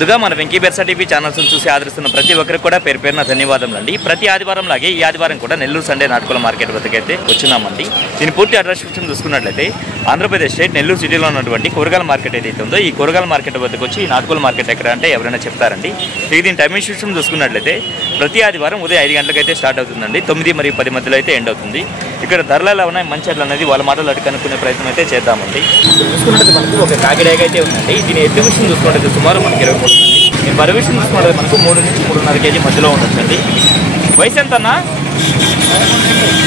ముందుగా మన Venky బెర్సా TV channels చూసి ఆదరిస్తున్న ప్రతి ఒక్కరికి కూడా పేరు పేరున ధన్యవాదములండి. ప్రతి ఆదివారం లాగే ఈ ఆదివారం కూడా నెల్లూరు సండే నాటుకోల మార్కెట్ వద్దకైతే వచ్చినామండి. దీని పూర్తి అడ్రస్ విషయం చూసుకున్నట్లయితే ఆంధ్రప్రదేశ్ స్టేట్ నెల్లూరు సిటీలో ఉన్నటువంటి కూరగాయల మార్కెట్ ఏదైతే ఉందో ఈ కూరగాయల మార్కెట్ వద్దకు వచ్చి ఈ నాటుకోల మార్కెట్ ఎక్కడ అంటే ఎవరైనా చెప్తారండి. దీని టైమింగ్ విషయం చూసుకున్నట్లయితే ప్రతి ఆదివారం ఉదయం 5 గంటలకైతే స్టార్ట్ అవుతుందండి. 9 మరియు 10 మధ్యలో అయితే ఎండ్ అవుతుంది. ఇక్కడ ధరలు ఎలా ఉన్నాయి మంచి అట్లా అనేది వాళ్ళ మాటలు అటు కనుక్కునే ప్రయత్నం అయితే చేద్దామండి. చూసుకున్నట్టు మనకు ఒక కాకిడాగ అయితే ఉందండి. దీని ఎత్తు విషయం చూసుకున్నట్లయితే సుమారు మనకి 23 ఉంది. దీని బరువు విషయం చూసుకున్నట్లయితే మనకు 3 నుంచి 3.5 కేజీ మధ్యలో ఉండొచ్చండి. వయసు ఎంత అన్నా?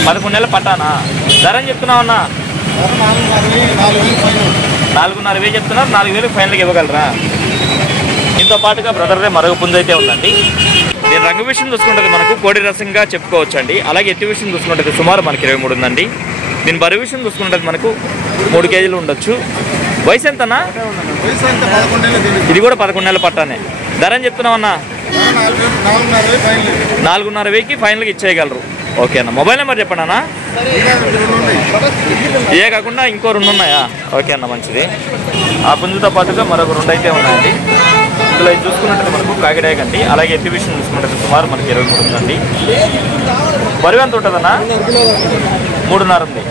11 నెలల పట్టానా? ధర అని చెప్తున్నావన్నా? 4,500 చెప్తున్నారు. 4,000 ఫైనల్గా ఇవ్వగలరా? దీంతో పాటుగా బ్రదర్దే మరొక పుంజు అయితే ఉందండి. దీని రంగు విషయం చూసుకుంటే మనకు కోడి రసంగా చెప్పుకోవచ్చు అండి. అలాగే ఎత్తు విషయం చూసుకుంటే సుమారు మనకి 23 ఉందండి. దీని బరువు విషయం చూసుకుంటే మనకు 3 కేజీలు ఉండొచ్చు. వయసు ఎంతనా? ఇది కూడా 11 నెలల పట్టానే. ధర అని చెప్తున్నామన్నా? 4,500కి ఫైనల్గా ఇచ్చేయగలరు. ఓకే అన్న. మొబైల్ నెంబర్ చెప్పండి అన్న. ఇదే కాకుండా ఇంకో 2 ఉన్నాయా? ఓకే అన్న, మంచిది. ఆ పుంజుతో పాటుగా మరొక 2 అయితే ఉన్నాయండి. ఇందులో చూసుకున్నట్టు మనకు కాకిడాగ అండి. అలాగే ఎత్తు విషయం చూసుకున్నట్టు సుమారు మనకి 23 ఉందండి. బరువు ఎంత ఉంటుందన్నా? 3.5 ఉంది.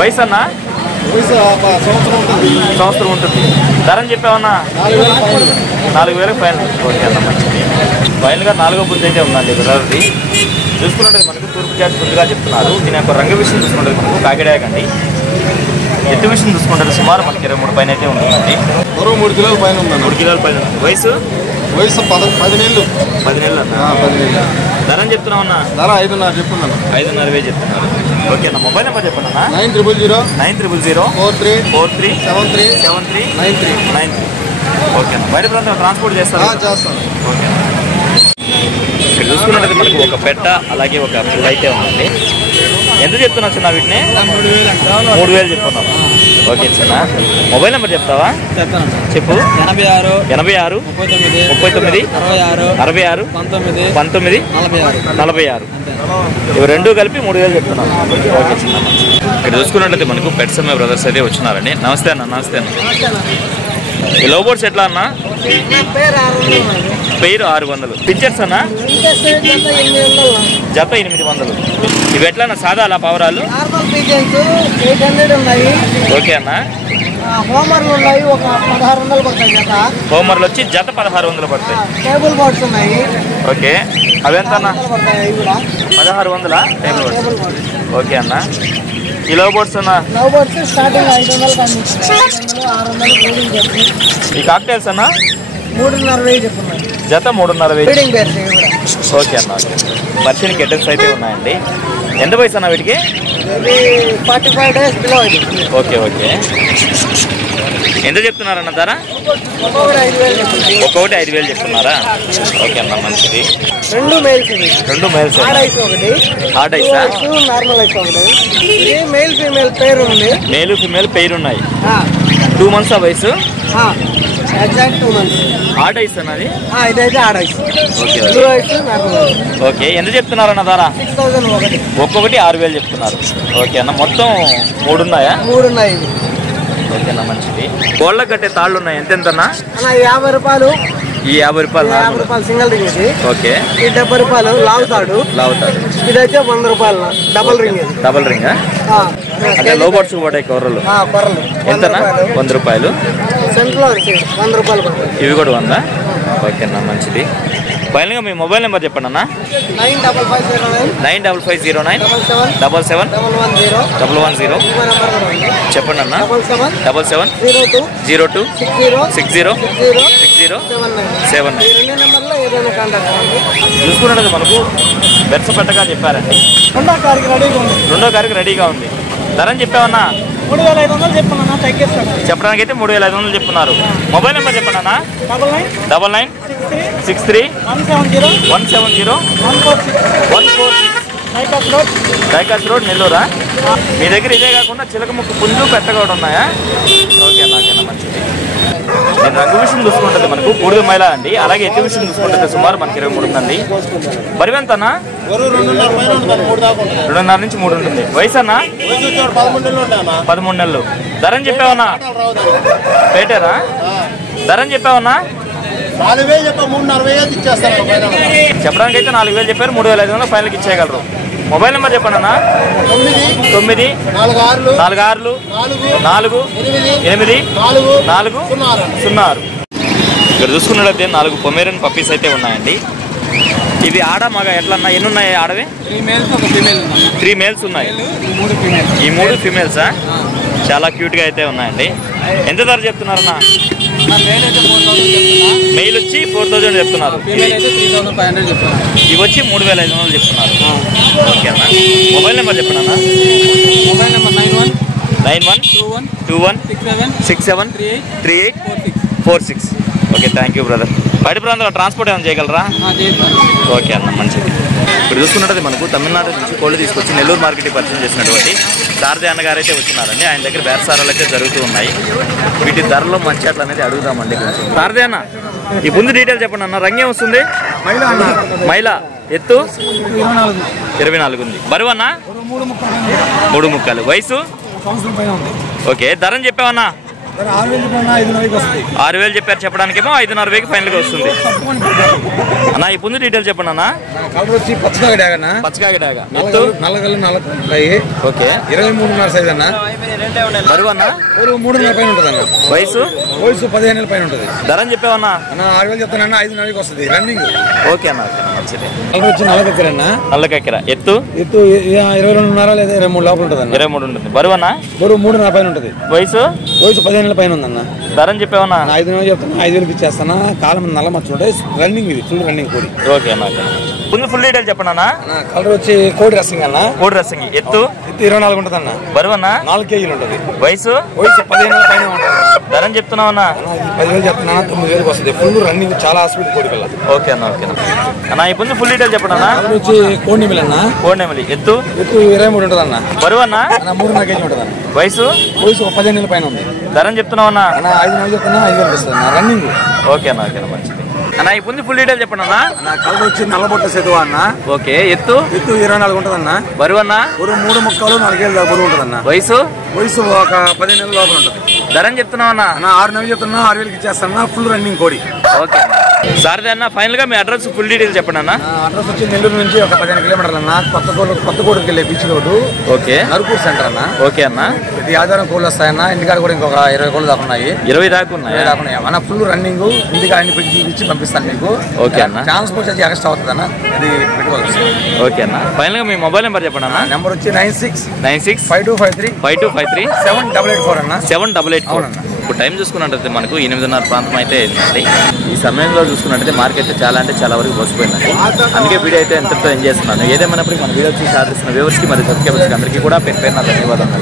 వయసు అన్నా? సంవత్సరం ఉంటుంది. ధర అని చెప్పామన్నా? 4,000 ఫైనల్. ఓకే అన్న, మంచిది. ఫైనల్గా 4వ పుంజు అయితే ఉందండి బ్రదర్ది. చూసుకున్నట్టు మనకు తూర్పు జాతి పుంజుగా చెప్తున్నారు. దీని యొక్క రంగు విషయం చూసుకుంటే మనకు కాకిడాగ అండి. ఎత్తు విషయం చూసుకుంటే సుమారు మనకి 23 పైన అయితే ఉంటుందండి. 3 కిలోల పైన ఉందండి. 3 కిలోల పైన. వయసు 10 నెలలు. 10 నెలలు అన్న. ధర అని చెప్తున్నామన్నా? ధర 5,500 చెప్తున్నాను. 5,500 చెప్తున్నారు. ఓకే అన్న. మొబైల్ నెంబర్ చెప్పండి అన్న. 900 43 73 93. ఓకే అన్న. బయట ప్రాంతం ట్రాన్స్పోర్ట్ చేస్తారా? చేస్తాను. ఓకే అన్న. ఇక్కడ చూసుకున్నట్టు మనకు ఒక పెట్ట అలాగే ఒక పిల్ల అయితే ఉందండి. ఎంత చెప్తున్నా చిన్న వీటిని? 3,000 చెప్తున్నావు. ఓకే చిన్న. మొబైల్ నెంబర్ చెప్తావా? చెప్పు. 86 39 66 19 46. ఇవి 2 కలిపి 3,000 చెప్తున్నాను. ఓకే చిన్న. ఇక్కడ చూసుకున్నట్లయితే మనకు పెట్స్ అమ్మే బ్రదర్స్ అయితే వచ్చినారండి. నమస్తే అన్న. నమస్తే అన్న. ఈ లవ్ బర్డ్స్ ఎట్లా అన్న? పేరు 600. పిక్చర్స్ అన్న? జత 800. ఇవి ఎట్లా అన్న? సాదా అలా పావురాలు? ఓకే అన్న. హోమర్లు ఉన్నాయి, ఒక 1,600 పడతాయి జత. హోమర్లు వచ్చి జత 1,600 పడతాయి. టేబుల్ బర్డ్స్ ఉన్నాయి. ఓకే, అవి ఎంత అన్న? 1,600 టేబుల్ బర్డ్స్. ఓకే అన్న. ఈ లవ్ బర్డ్స్ అన్న? లవ్ బర్డ్స్ స్టార్టింగ్ 500 కానీ 600 ఈ కాక్టైల్స్ అన్న? 3,500 చెప్తున్నాయి. జత 3,500. ఫీడింగ్ బేర్స్ ఇవి కూడా. ఓకే అన్న. ఓకే. పర్షియన్ కెటల్స్ అయితే ఉన్నాయండి. ఎంత వయసు అన్న వీటికి? ఇది 45 days బిలో ఇది. Okay okay. ఎంత చెప్తున్నారన్న ధర? ఒక్కొక్కటి 5,000 చెప్తున్నాయి. ఒక్కొక్కటి 5,000 చెప్తున్నారా? ఓకే అన్న, మంచిది. 2 మేల్స్ ఇవి. 2 మేల్స్. హార్డ్ ఐస్ ఒకటి, హార్డ్ ఐసా? నార్మల్ ఐస్ ఒకటి. ఇది మేల్ ఫీమేల్ పేరు ఉంది. మేలు ఫిమేల్ పెయిర్ ఉన్నాయి. 2 months వయసు. Exact 2 months. హార్డ్ ఐస్ అన్నది? ఇదైతే hard ice. Okay blue ice normal ice. Okay. ఎంత చెప్తున్నారన్న ధర? 6,000 ఒకటి. ఒక్కొక్కటి 6,000 చెప్తున్నారు. ఓకే అన్న. మొత్తం 3 ఉన్నాయా? 3 ఉన్నాయి ఇవి. ఓకే అన్న, మంచిది. కోళ్ళకు కట్టే తాళ్ళు ఉన్నాయి. ఎంతెంతన్నా? అన్న 50 రూపాయలు. ఈ 50 రూపాయలు. 50 రూపాయలు సింగిల్ రింగ్ ఇది. ఓకే. ఈ 70 రూపాయలు లావుతాడు. లావుతాడు. ఇదైతే 100 రూపాయలు డబల్ రింగ్ ఇది. డబల్ రింగ్ అంటే లో బర్డ్స్ పడాయి కవర్రలు. కొర్రలు ఎంతనా? 100 రూపాయలు. సెంట్లో 100 రూపాయలు పడతాయి. ఇవి కూడా 100. ఓకే అన్న, మంచిది. ఫైనల్గా మీ మొబైల్ నెంబర్ చెప్పండి అన్న. 95509 77 110 చెప్పండి అన్న. 77 02 60 79. చూసుకున్నట్టు మనకు బెర్సపెట్టగా చెప్పారండి. 2వ కారికి రెడీగా ఉంది. ధర అని చెప్పామన్నా? 3,500 చెప్పన్నా, తగ్గిస్తాను. చెప్పడానికి అయితే 3,500 చెప్తున్నారు. మొబైల్ నెంబర్ చెప్పండి అన్న. 99 63 170 146 డైకాస్ రోడ్ నెల్లూరా? మీ దగ్గర ఇదే కాకుండా చిలకముక్కు పుంజు పెట్ట కూడా ఉన్నాయా? ఓకే అన్న. ఓకే అన్న, మంచిది. నేను రంగు విషయం చూసుకుంటుంది మనకు 3 మైల అండి. అలాగే ఎత్తు విషయం చూసుకుంటుంది సుమారు మనకి 23 ఉందండి. బరువు ఎంత అన్న? 2.5 నుంచి 3 ఉంటుంది. వయసు అన్న? 13 నెలలు. ధర అని చెప్పావన్నా? పేటారా? ధర అని చెప్పావన్నా? 4000 చెప్ప 340 ఇచ్చేస్తాను. చెప్పడానికి అయితే 4000 చెప్పారు, 3500 ఫైనల్కి ఇచ్చేయగలరు. మొబైల్ నెంబర్ చెప్పండి అన్న. 9 46 4 8 4 0. ఇక్కడ చూసుకున్నట్లయితే 4 పొమేరియన్ పప్పీస్ అయితే ఉన్నాయండి. ఇవి ఆడ మగ ఎట్లన్నా ఎన్ని ఉన్నాయి ఆడవి? 3 మేల్స్ ఉన్నాయి. ఈ 3 ఫీమేల్సా? చాలా క్యూట్గా అయితే ఉన్నాయండి. ఎంత ధర చెప్తున్నారన్నా? మెయిల్ వచ్చి 4000 చెప్తున్నారు, ఇవి వచ్చి 3500 చెప్తున్నారు. ఓకే అన్న. మొబైల్ నెంబర్ చెప్పండి అన్న. Mobile number 9121673846. Okay, thank you brother. బయట ప్రాంతంలో ట్రాన్స్పోర్ట్ ఏమైనా చేయగలరా? ఓకే అన్న, మంచిది. ఇప్పుడు చూసుకున్నట్టు మనకు తమిళనాడు నుంచి కోళ్ళు తీసుకొచ్చి నెల్లూరు మార్కెట్కి పరిచయం చేసినటువంటి సారథి అన్నగారు అయితే వచ్చినారండి. ఆయన దగ్గర బేరసారాలు అయితే జరుగుతూ ఉన్నాయి. వీటి ధరలో మంచి అట్లా అనేది అడుగుదామండి కొంచెం. సారథి అన్న, ఈ ముందు డీటెయిల్ చెప్పండి అన్న. రంగేం వస్తుంది? మైలా. ఎత్తు 24 ఉంది. బరువు అన్న 3 ముక్కలు. వయసు? ఓకే, ధరని చెప్పావన్నా? 6000 చెప్పారు, చెప్పడానికేమో 5,500 ఫైనల్గా వస్తుంది అన్న. ఈ ముందు డీటెయిల్ చెప్పండి అన్న. పచ్చకాయ డాగా. ఎత్తు? ఓకే, 23.5 సైజ్ అన్న. బరువు అన్న? 3.5 పైన ఉంటుంది అన్న. వయసు? 15 ఏళ్ళ పైన ఉంటుంది. ధరని చెప్పావన్నా? 6000 చెప్తానన్నా, 5,500 వస్తుంది రన్నింగ్. ఓకే అన్న, ఓకే మంచిది. కలర్ వచ్చి నల్లకక్కర అన్న. నల్లకక్కర. ఎత్తు? 22.5 లేదా 23 లోపల ఉంటుంది అన్న. 23 ఉంటుంది. బరువు అన్న? బరువు 3.5 పైన ఉంటుంది. వయసు? 15 ఏళ్ళ పైన ఉందన్న. ధరని చెప్పావన్నా? 5,000 చెప్తాను, 5,000 ఇచ్చేస్తానా. కాలం నల్ల మచ్చ ఉంటాయి. రన్నింగ్ ఇది ఫుల్ రన్నింగ్ కోడి. ఓకే అన్న, ఓకే. ముందు ఫుల్ డీటెయిల్ చెప్పండి అన్న. కలర్ వచ్చి కోడి రసింగ్ అన్న. కోడి రసింగ్. ఎత్తు? 24 ఉంటుంది అన్న. బరువు అన్న? 4 కేజీలు ఉంటుంది. వయసు? 15 ఏళ్ళ పైన ఉంటుంది. ధరని చెప్తున్నావు అన్న? 10,000 చెప్తున్నా, 9,000 వస్తుంది. ఫుల్ రన్నింగ్, చాలా స్పీడ్ కోడి పిల్ల. ఓకే అన్న, ఓకే అన్న. ఈ ముందు ఫుల్ డీటెయిల్ చెప్పండి అన్న. కలర్ వచ్చి కోడిమిల్ అన్న. కోడినెమలి. ఎత్తు? 23 ఉంటుంది అన్న. బరువు అన్న? 3.5 కేజీ ఉంటుంది అన్న. వయసు? 15 ఏళ్ళ పైన ఉంది. ధరని చెప్తున్నావు అన్న? 5,000 చెప్తున్నా, 5,000 ఇస్తుంది అన్న. రన్నింగ్. ఓకే అన్న, ఓకే మంచిది అన్న. ఈ ముందు ఫుల్ డీటెయిల్ చెప్పండి అన్న. కలర్ వచ్చి నల్లబొట్ట సెతువా అన్న. ఓకే. ఎత్తు? 24 ఉంటుంది అన్న. బరువు అన్న? 3 ముక్కలు 4 కేజీల బరువు ఉంటుంది అన్న. వయసు? వయసు ఒక 15 ఏళ్ళ లోపల ఉంటుంది. ధరని చెప్తున్నావు అన్న? 6,000 చెప్తున్నా, 6,000 ఇచ్చేస్తాను. ఫుల్ రన్నింగ్ కోడి. ఓకే అన్న. సారథి అన్న, ఫైనల్ గా మీ అడ్రస్ ఫుల్ డీటెయిల్ చెప్పండి అన్న. అడ్రస్ వచ్చి నెల్లూరు నుంచి ఒక 15 కిలోమీటర్లు అన్న. కొత్తకోటకి వెళ్ళే బీచ్ రోడ్డు. ఓకే. నరుపూర్ సెంటర్ అన్న. ఓకే అన్న. ఇది ఆధారం కోళ్ళు వస్తాయన్న. ఇంటికాడ కూడా ఇంకొక 20 కోళ్ళు దాకా ఉన్నాయి. 20 దాకా ఉన్నాయి అన్న. Full running. ఇంటికాడ అన్ని పెట్టి చూపించి పంపిస్తాను మీకు. ఓకే అన్న. ట్రాన్స్పోర్ట్ చార్జ్ ఎక్స్ట్రా అవుతుంది అన్న. అది పెట్టుకోవచ్చు. ఓకే అన్న. ఫైనల్ గా మీ మొబైల్ నెంబర్ చెప్పండి అన్న. నెంబర్ వచ్చి 965253 788 అన్న. 788 అన్న. ఇప్పుడు టైం చూసుకున్నట్టయితే మనకు 8:30 ప్రాంతం అయితే అయిందండి. ఈ సమయంలో చూసుకున్నట్టయితే మార్కెట్ చాలా అంటే చాలా వరకు బోసిపోయిందండి. అందుకే వీడియో అయితే ఎంతతో ఎంజాయ్ చేస్తున్నాను. ఏదేమైనప్పటికీ మన వీడియో చూసి ఆదరిస్తున్న వ్యూవర్స్కి మరియు సబ్స్క్రైబర్స్కి అందరికీ కూడా పేరు పేరున ధన్యవాదాలు.